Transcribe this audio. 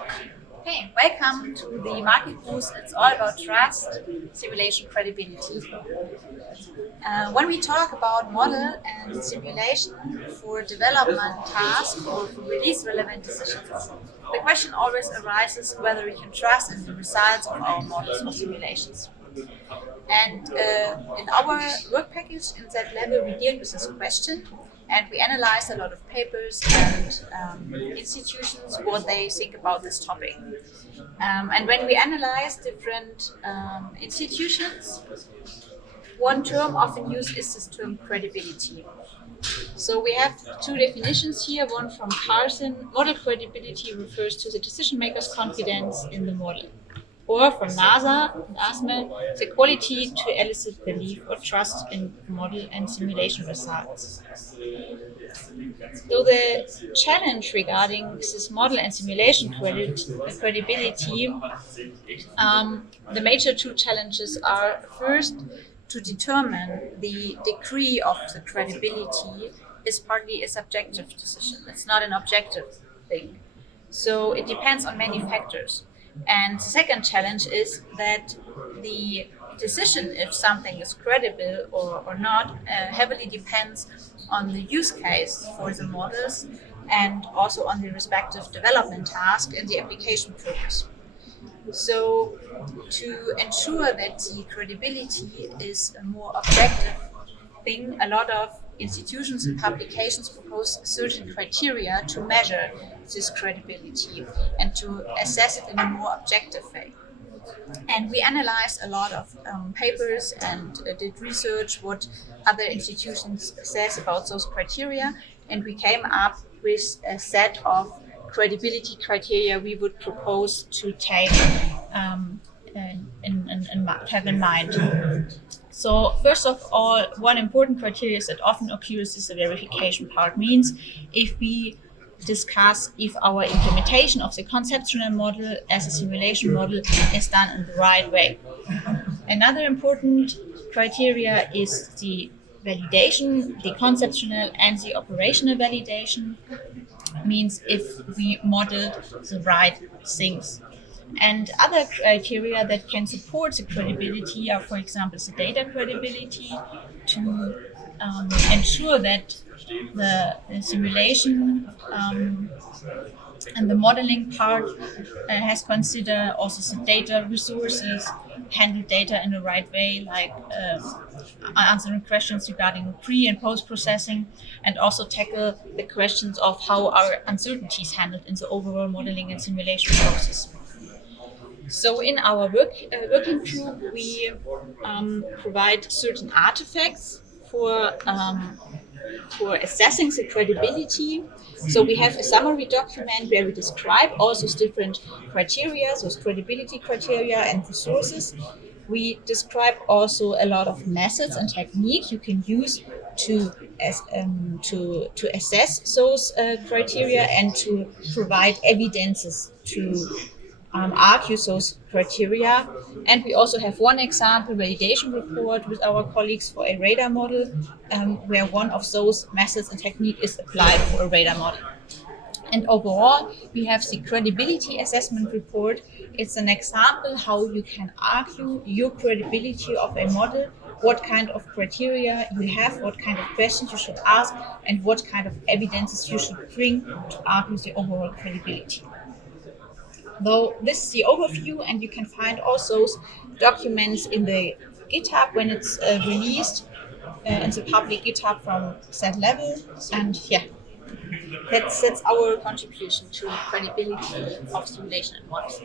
Okay, welcome to the market boost. It's all about trust, simulation, credibility. When we talk about model and simulation for development tasks or for release relevant decisions, the question always arises whether we can trust in the results of our models or simulations. And in our work package in that level, we deal with this question and we analyze a lot of papers and institutions, what they think about this topic. And when we analyze different institutions, one term often used is this term credibility. So we have two definitions here, one from Carson. Model credibility refers to the decision maker's confidence in the model. Or from NASA and ASME, the quality to elicit belief or trust in model and simulation results. So the challenge regarding this model and simulation credibility, the major two challenges are first, to determine the degree of the credibility is partly a subjective decision. It's not an objective thing. So it depends on many factors. And the second challenge is that the decision if something is credible or not heavily depends on the use case for the models and also on the respective development task and the application purpose. So to ensure that the credibility is a more objective thing, a lot of institutions and publications propose certain criteria to measure this credibility and to assess it in a more objective way. And we analyzed a lot of papers and did research what other institutions says about those criteria, and we came up with a set of credibility criteria we would propose to take have in mind. So first of all, one important criteria that often occurs is the verification part. Means if we discuss if our implementation of the conceptual model as a simulation model is done in the right way. Another important criteria is the validation, the conceptual and the operational validation. Means if we modeled the right things. And other criteria that can support the credibility are, for example, the data credibility to ensure that the simulation and the modeling part has considered also the data resources, handle data in the right way, like answering questions regarding pre- and post-processing, and also tackle the questions of how are uncertainties handled in the overall modeling and simulation process. So in our working group, we provide certain artifacts for assessing the credibility. So we have a summary document where we describe all those different criteria, those credibility criteria and resources. We describe also a lot of methods and techniques you can use to assess those criteria and to provide evidences to argue those criteria. And we also have one example validation report with our colleagues for a radar model where one of those methods and technique is applied for a radar model. And overall, we have the credibility assessment report. It's an example how you can argue your credibility of a model, what kind of criteria you have, what kind of questions you should ask, and what kind of evidences you should bring to argue the overall credibility. Though this is the overview, and you can find all those documents in the GitHub when it's released in the public GitHub from that level. And yeah, that's our contribution to credibility of simulation and models.